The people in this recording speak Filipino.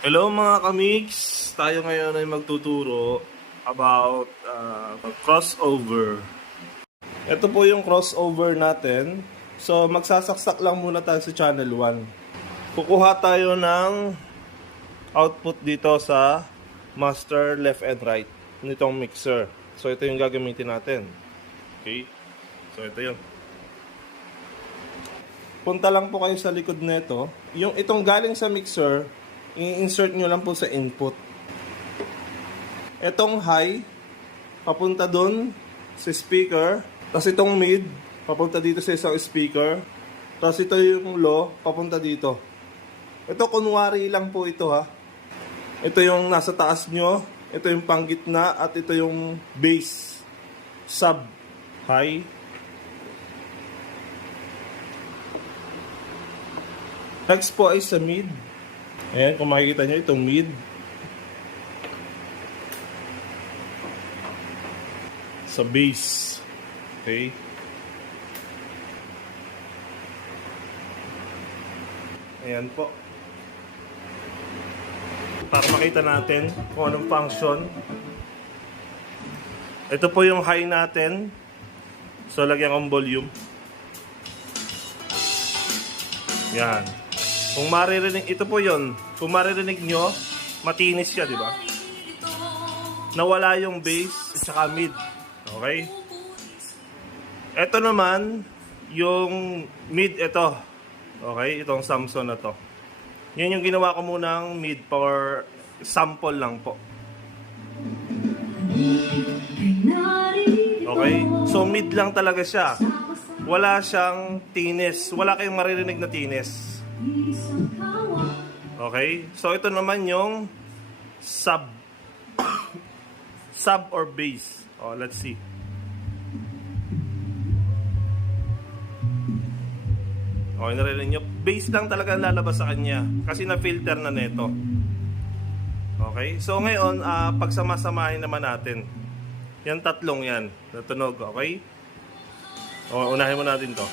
Hello mga kamix! Tayo ngayon ay magtuturo about crossover. Ito po yung crossover natin. So magsasaksak lang muna tayo sa channel 1. Kukuha tayo ng output dito sa master left and right nitong mixer. So ito yung gagamitin natin. Okay? So ito yun. Punta lang po kayo sa likod nito. Yung itong galing sa mixer, i-insert nyo lang po sa input. Itong high, papunta dun sa speaker. Tapos itong mid, papunta dito sa isang speaker. Tapos ito yung low, papunta dito. Ito kunwari lang po ito ha. Ito yung nasa taas nyo. Ito yung panggitna. At ito yung bass. Sub. High. Next po ay sa mid. Ayan, kung makikita nyo, itong mid. Sa bass. Okay. Ayan po. Para makita natin kung anong function. Ito po yung high natin. So, lagyan kong volume. Yan. Kung maririnig, ito po yon. Kung maririnig nyo, matinis siya, di ba? Nawala yung bass at saka mid. Okay? Ito naman, yung mid, ito. Okay? Itong Samson na to. Yan yung ginawa ko munang mid for sample lang po. Okay? So, mid lang talaga siya. Wala siyang tinis. Wala kayong maririnig na tinis. Okay? So, ito naman yung sub. Sub or bass. Oh, let's see. Okay, narinig nyo. Bass lang talaga lalabas sa kanya. Kasi na-filter na neto. Okay? So, ngayon, pagsamasamahin naman natin. Yan tatlong yan. Natunog. Okay? O, unahin mo natin to.